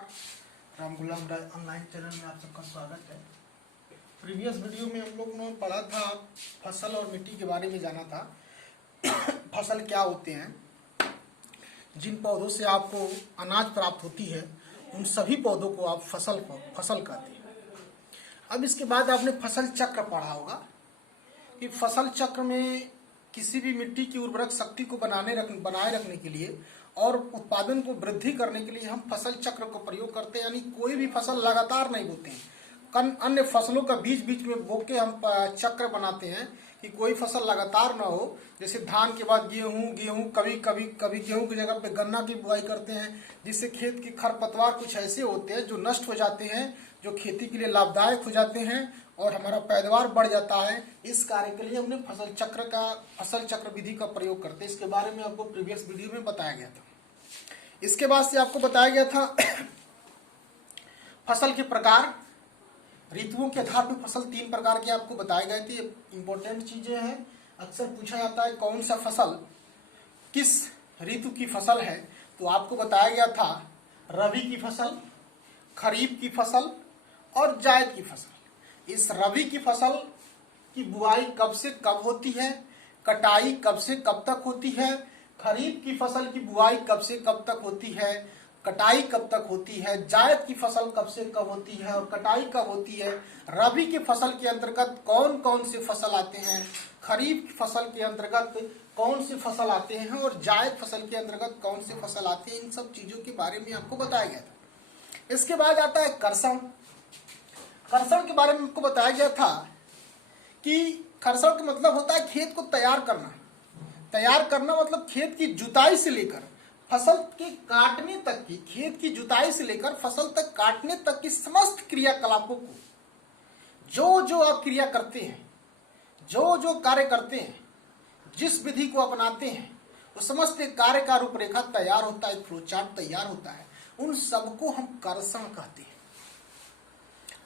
राम गुलाम राय online channel में आप सबका स्वागत है। प्रीवियस वीडियो में हम लोग ने पढ़ा था, फसल और मिट्टी के बारे में जाना था। फसल क्या होते हैं, जिन पौधों से आपको अनाज प्राप्त होती है उन सभी पौधों को आप फसल कहते हैं। अब इसके बाद आपने फसल चक्र पढ़ा होगा कि फसल चक्र में किसी भी मिट्टी की उर्वरक शक्ति को बनाए रखने के लिए और उत्पादन को वृद्धि करने के लिए हम फसल चक्र को प्रयोग करते हैं। यानी कोई भी फसल लगातार नहीं बोते हैं, अन्य फसलों का बीच बीच में बो के हम चक्र बनाते हैं कि कोई फसल लगातार ना हो। जैसे धान के बाद गेहूं, कभी गेहूं की जगह पे गन्ना की बुआई करते हैं, जिससे खेत के खरपतवार कुछ ऐसे होते हैं जो नष्ट हो जाते हैं, जो खेती के लिए लाभदायक हो जाते हैं और हमारा पैदावार बढ़ जाता है। इस कार्य के लिए हमने फसल चक्र विधि का प्रयोग करते हैं। इसके बारे में आपको प्रीवियस वीडियो में बताया गया था। इसके बाद से आपको बताया गया था फसल के प्रकार, ऋतुओं के आधार पर फसल 3 प्रकार के आपको बताए गए थे। इंपॉर्टेंट चीजें हैं, अक्सर पूछा जाता है कौन सा फसल किस ऋतु की फसल है, तो आपको बताया गया था रबी की फसल, खरीफ की फसल और जायद की फसल। इस रबी की फसल की बुआई कब से कब होती है, कटाई कब से कब तक होती है, खरीफ की फसल की बुआई कब से कब तक होती है, कटाई कब तक होती है, जायद की फसल कब से कब होती है और कटाई कब होती है, रबी की फसल के अंतर्गत कौन कौन से फसल आते हैं, खरीफ की फसल के अंतर्गत कौन से फसल आते हैं और जायद फसल के अंतर्गत कौन से फसल आते हैं, इन सब चीजों के बारे में आपको बताया गया था। इसके बाद आता है कर्षण। कर्षण के बारे में आपको बताया गया था कि कर्षण का मतलब होता है खेत को तैयार करना। तैयार करना मतलब खेत की जुताई से लेकर फसल के काटने तक की, खेत की जुताई से लेकर फसल तक काटने तक की समस्त क्रियाकलापों को जो आप क्रिया करते हैं, जो कार्य करते हैं, जिस विधि को अपनाते हैं, वो समस्त कार्य का रूपरेखा तैयार होता है, फ्लो चार्ट तैयार होता है, उन सबको हम कर्षण कहते हैं।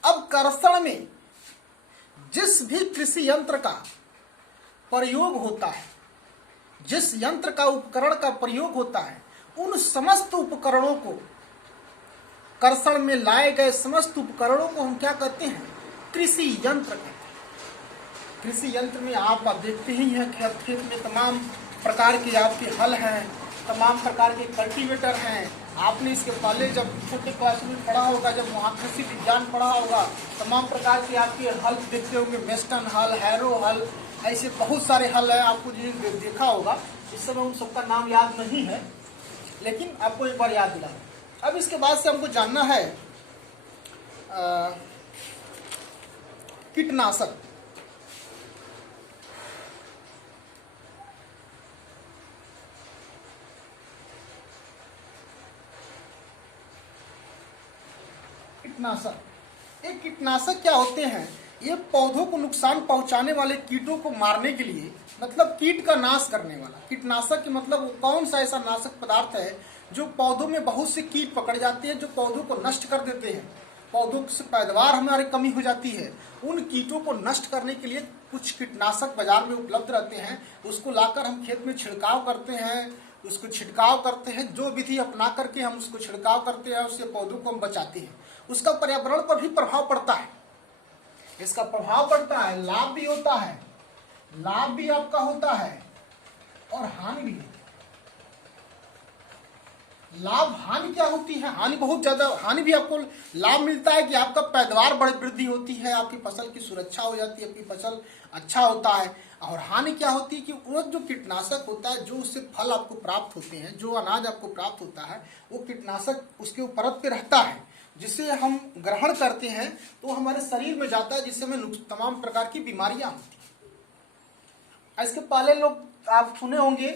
अब कर्षण में जिस भी कृषि यंत्र का प्रयोग होता है, जिस यंत्र का उपकरण का प्रयोग होता है, उन समस्त उपकरणों को, कर्षण में लाए गए समस्त उपकरणों को हम क्या कहते हैं, कृषि यंत्र कहते हैं। कृषि यंत्र में आप देखते ही हैं खेत में तमाम प्रकार के आपके हल हैं, तमाम प्रकार के कल्टीवेटर हैं। आपने इसके पहले जब छोटे क्लास में पढ़ा होगा, जब वहाँ कृषि विज्ञान पढ़ा होगा, तमाम प्रकार के आपके हल देखते होंगे, वेस्टर्न हल, हैरो हल, ऐसे बहुत सारे हल है, आपको जो देखा होगा। इस समय उन सबका नाम याद नहीं है, लेकिन आपको एक बार याद दिला। अब इसके बाद से हमको जानना है कीटनाशक। एक कीटनाशक क्या होते हैं, ये पौधों को नुकसान पहुंचाने वाले कीटों को मारने के लिए, मतलब कीट का नाश करने वाला। कीटनाशक के मतलब वो कौन सा ऐसा नाशक पदार्थ है जो पौधों में बहुत से कीट पकड़ जाते हैं, जो पौधों को नष्ट कर देते हैं, पौधों से पैदावार हमारी कमी हो जाती है। उन कीटों को नष्ट करने के लिए कुछ कीटनाशक बाजार में उपलब्ध रहते हैं, उसको लाकर हम खेत में छिड़काव करते हैं, उसको छिड़काव करते हैं। जो विधि अपना करके हम उसको छिड़काव करते हैं, उससे पौधों को हम बचाते हैं। उसका पर्यावरण पर भी प्रभाव पड़ता है, इसका प्रभाव पड़ता है, लाभ भी होता है, लाभ भी आपका होता है और हानि भी होती है। लाभ हानि क्या होती है, हानि बहुत ज्यादा, हानि भी आपको लाभ मिलता है कि आपका पैदावार बड़ी वृद्धि होती है, आपकी फसल की सुरक्षा हो जाती है, आपकी फसल अच्छा होता है। और हानि क्या होती है कि वो जो कीटनाशक होता है, जो उससे फल आपको प्राप्त होते हैं, जो अनाज आपको प्राप्त होता है, वो कीटनाशक उसके परत पे रहता है, जिसे हम ग्रहण करते हैं तो हमारे शरीर में जाता है, जिससे हमें तमाम प्रकार की बीमारियां होती हैं। इसके पहले लोग आप सुने होंगे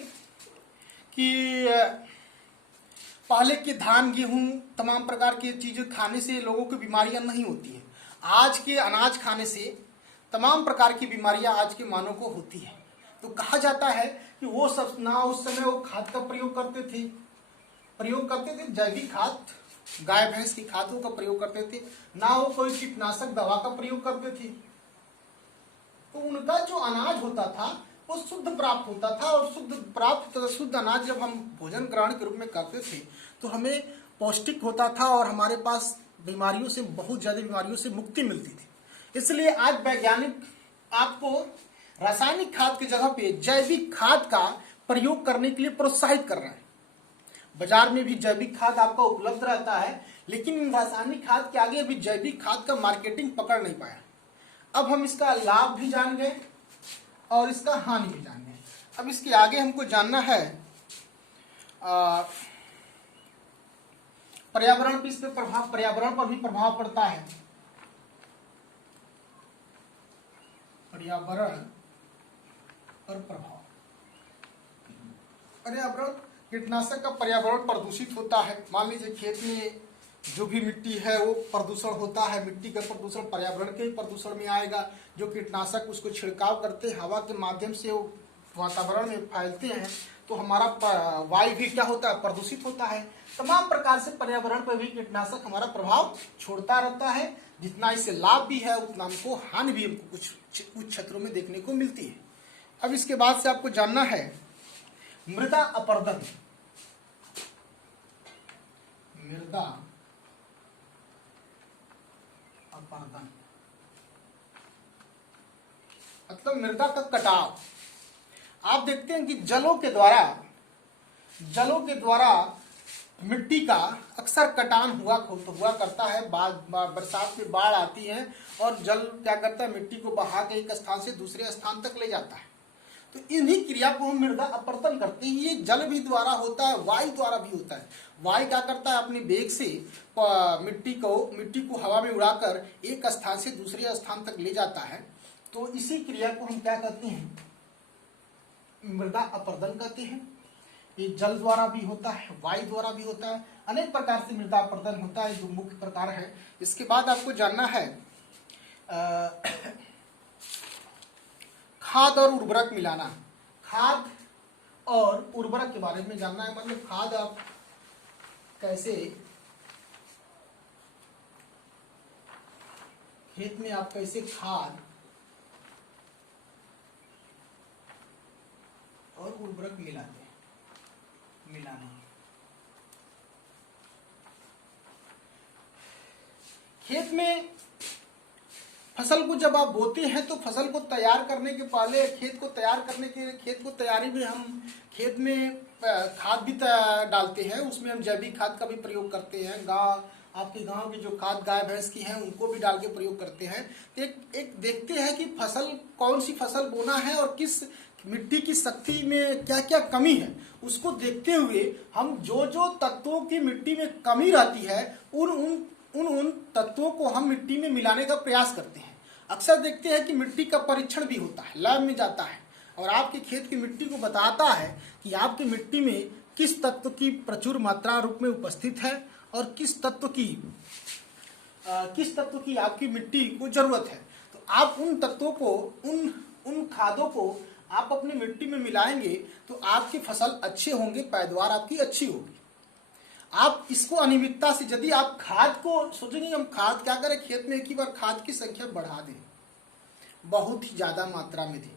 कि पहले के धान गेहूं तमाम प्रकार की चीजें खाने से लोगों को बीमारियां नहीं होती है। आज के अनाज खाने से तमाम प्रकार की बीमारियां आज के मानव को होती है। तो कहा जाता है कि वो सब ना उस समय वो खाद का प्रयोग करते थे, जैविक खाद, गाय भैंस की खादों का प्रयोग करते थे, ना वो कोई कीटनाशक दवा का प्रयोग करते थे। तो उनका जो अनाज होता था वो शुद्ध प्राप्त होता था, और शुद्ध अनाज जब हम भोजन ग्रहण के रूप में करते थे तो हमें पौष्टिक होता था और हमारे पास बीमारियों से, बहुत ज्यादा बीमारियों से मुक्ति मिलती थी। इसलिए आज वैज्ञानिक आपको रासायनिक खाद की जगह पे जैविक खाद का प्रयोग करने के लिए प्रोत्साहित कर रहे हैं। बाजार में भी जैविक खाद आपका उपलब्ध रहता है, लेकिन इन रासायनिक खाद के आगे अभी जैविक खाद का मार्केटिंग पकड़ नहीं पाया। अब हम इसका लाभ भी जान गए और इसका हानि भी जान गए। अब इसके आगे हमको जानना है पर्यावरण पे, इस पे प्रभाव, पर्यावरण पर भी प्रभाव पड़ता है। पर्यावरण पर प्रभाव, पर्यावरण, कीटनाशक का पर्यावरण प्रदूषित होता है। मान लीजिए खेत में जो भी मिट्टी है वो प्रदूषण होता है, मिट्टी का प्रदूषण पर्यावरण के प्रदूषण में आएगा। जो कीटनाशक उसको छिड़काव करते हैं, हवा के माध्यम से वो वातावरण में फैलते हैं, तो हमारा वायु भी क्या होता है, प्रदूषित होता है। तमाम प्रकार से पर्यावरण पर भी कीटनाशक हमारा प्रभाव छोड़ता रहता है। जितना इससे लाभ भी है उतना हमको हानि भी हमको कुछ क्षेत्रों में देखने को मिलती है। अब इसके बाद से आपको जानना है मृदा अपरदन। मृदा अपरदन मतलब मृदा का कटाव। आप देखते हैं कि जलों के द्वारा मिट्टी का अक्सर कटान हुआ करता है। बरसात में बाढ़ आती है और जल क्या करता है, मिट्टी को बहा के एक स्थान से दूसरे स्थान तक ले जाता है। तो इन्हीं क्रिया को हम मृदा अपरदन करते हैं। ये जल भी द्वारा होता है, वायु द्वारा भी होता है। वायु क्या करता है, अपने वेग से मिट्टी को हवा में उड़ाकर एक स्थान से दूसरे स्थान तक ले जाता है। तो इसी क्रिया को हम क्या कहते हैं, मृदा अपरदन कहते हैं। ये जल द्वारा भी होता है, वायु द्वारा भी होता है, अनेक प्रकार से मृदा अपरदन होता है, जो मुख्य प्रकार है। इसके बाद आपको जानना है खाद और उर्वरक मिलाना। खाद और उर्वरक के बारे में जानना है, मतलब खाद आप कैसे खेत में आप कैसे खाद और उर्वरक मिलाना। खेत में फसल को जब आप बोते हैं तो फसल को तैयार करने के पहले, खेत को तैयारी में हम खेत में खाद भी डालते हैं। उसमें हम जैविक खाद का भी प्रयोग करते हैं। आपके गांव की जो खाद गाय भैंस की है उनको भी डाल के प्रयोग करते हैं। तो एक देखते हैं कि कौन सी फसल बोना है और किस मिट्टी की शक्ति में क्या क्या कमी है, उसको देखते हुए हम जो तत्वों की मिट्टी में कमी रहती है उन तत्वों को हम मिट्टी में मिलाने का प्रयास करते हैं। अक्सर देखते हैं कि मिट्टी का परीक्षण भी होता है, लैब में जाता है और आपके खेत की मिट्टी को बताता है कि आपकी मिट्टी में किस तत्व की प्रचुर मात्रा रूप में उपस्थित है और किस तत्व की आपकी मिट्टी को जरूरत है। तो आप उन तत्वों को, उन खादों को आप अपनी मिट्टी में मिलाएंगे तो आपकी फसल अच्छे होंगे, पैदावार आपकी अच्छी होगी। आप इसको अनियमितता से, यदि आप खाद को सोचेंगे हम खाद क्या करें, खेत में एक ही बार खाद की संख्या बढ़ा दें, बहुत ही ज्यादा मात्रा में दें,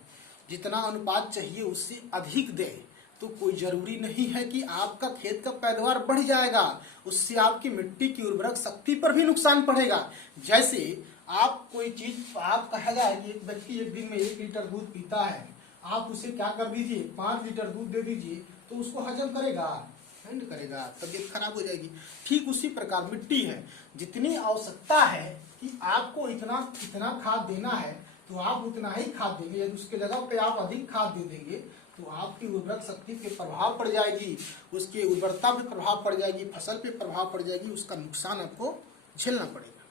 जितना अनुपात चाहिए उससे अधिक दें, तो कोई जरूरी नहीं है कि आपका खेत का पैदावार बढ़ जाएगा। उससे आपकी मिट्टी की उर्वरक शक्ति पर भी नुकसान पड़ेगा। जैसे आप कोई चीज, आप कहेगा एक व्यक्ति एक दिन में 1 लीटर दूध पीता है, आप उसे क्या कर दीजिए 5 लीटर दूध दे दीजिए, तो उसको हजम करेगा नहीं करेगा, तबीयत खराब हो जाएगी। ठीक उसी प्रकार मिट्टी है, जितनी आवश्यकता है कि आपको इतना खाद देना है तो आप उतना ही खाद देंगे। यदि उसके जगह पे आप अधिक खाद दे देंगे तो आपकी उर्वरक शक्ति पे प्रभाव पड़ जाएगी, उसकी उर्वरता पे प्रभाव पड़ जाएगी, फसल पे प्रभाव पड़ जाएगी, उसका नुकसान आपको झेलना पड़ेगा।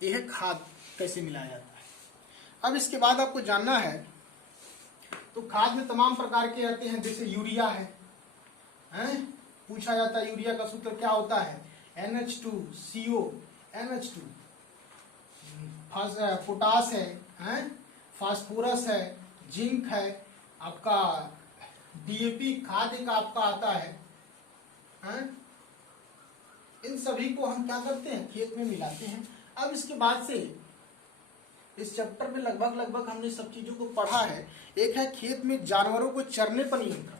यह खाद कैसे मिलाया जाता है। अब इसके बाद आपको जानना है, तो खाद में तमाम प्रकार के आते हैं, जैसे यूरिया है, पूछा जाता है यूरिया का सूत्र क्या होता है, NH2CO, NH2, पोटास है, फास्फोरस है, जिंक है, आपका DAP खाद एक आपका आता है। इन सभी को हम क्या करते हैं, खेत में मिलाते हैं। अब इसके बाद से इस चैप्टर में लगभग हमने सब चीजों को पढ़ा है। एक है खेत में जानवरों को चरने पर नियंत्रण।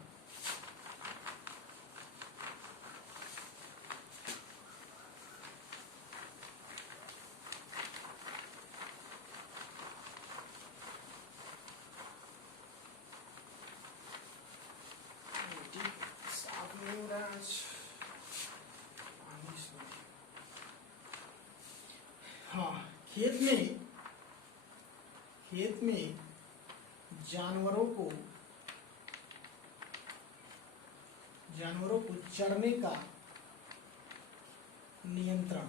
हाँ, खेत में जानवरों को चरने का नियंत्रण।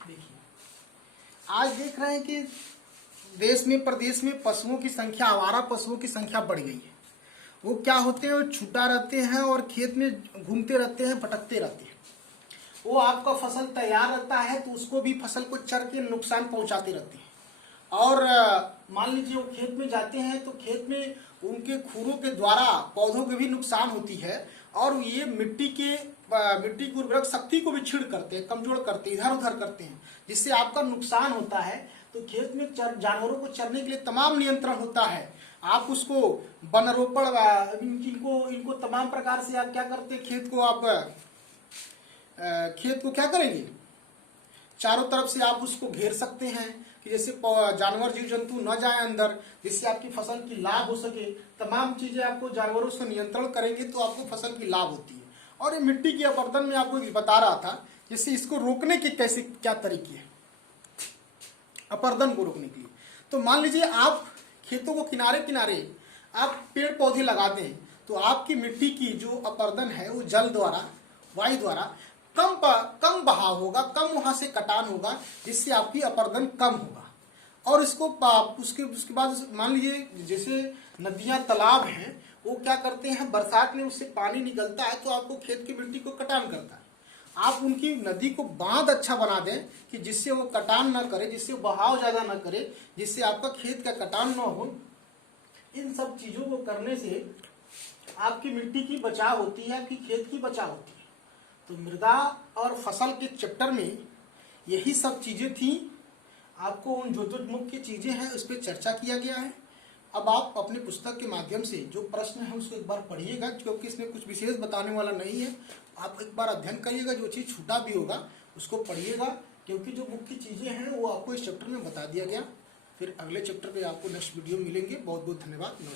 देखिए, आज देख रहे हैं कि देश में प्रदेश में पशुओं की संख्या, आवारा पशुओं की संख्या बढ़ गई है। वो क्या होते हैं, वो छूटा रहते हैं और खेत में घूमते रहते हैं, भटकते रहते हैं। वो आपका फसल तैयार रहता है तो उसको भी फसल को चर के नुकसान पहुंचाते रहते हैं। और मान लीजिए वो खेत में जाते हैं तो खेत में उनके खुरों के द्वारा पौधों के भी नुकसान होती है और ये मिट्टी की उर्वरक शक्ति को भी छीड़ करते हैं, कमजोर करते हैं, इधर उधर करते हैं, जिससे आपका नुकसान होता है। तो खेत में जानवरों को चरने के लिए तमाम नियंत्रण होता है। आप उसको वनरोपण, इनको तमाम प्रकार से आप क्या करते हैं, खेत को क्या करेंगे, चारों तरफ से आप उसको घेर सकते हैं कि जैसे जानवर जीव जंतु न जाए अंदर, जिससे आपकी फसल की लाभ हो सके। तमाम चीजें आपको जानवरों से नियंत्रण करेंगे तो आपको फसल की लाभ होती है। और ये मिट्टी की अपरदन में आपको बता रहा था, जैसे इसको रोकने के कैसे क्या तरीके हैं अपरदन को रोकने के लिए। तो मान लीजिए आप खेतों को किनारे किनारे आप पेड़ पौधे लगा दें तो आपकी मिट्टी की जो अपरदन है वो जल द्वारा, वायु द्वारा कम बहाव होगा, कम वहां से कटान होगा, जिससे आपकी अपरदन कम होगा। और इसको उसके बाद मान लीजिए जैसे नदियां तालाब हैं, वो क्या करते हैं, बरसात में उससे पानी निकलता है तो आपको खेत की मिट्टी को कटान करता है। आप उनकी नदी को बांध अच्छा बना दें कि जिससे वो कटान ना करे, जिससे बहाव ज्यादा ना करे, जिससे आपका खेत का कटान ना हो। इन सब चीजों को करने से आपकी मिट्टी की बचाव होती है, आपकी खेत की बचाव होती है। तो मृदा और फसल के चैप्टर में यही सब चीजें थी। आपको उन जो मुख्य चीजें हैं उस पर चर्चा किया गया है। अब आप अपनी पुस्तक के माध्यम से जो प्रश्न है उसको एक बार पढ़िएगा, क्योंकि इसमें कुछ विशेष बताने वाला नहीं है। आप एक बार अध्ययन करिएगा, जो चीज छूटा भी होगा उसको पढ़िएगा, क्योंकि जो मुख्य चीजें हैं वो आपको इस चैप्टर में बता दिया गया। फिर अगले चैप्टर पे आपको नेक्स्ट वीडियो मिलेंगे। बहुत बहुत धन्यवाद। नमस्कार।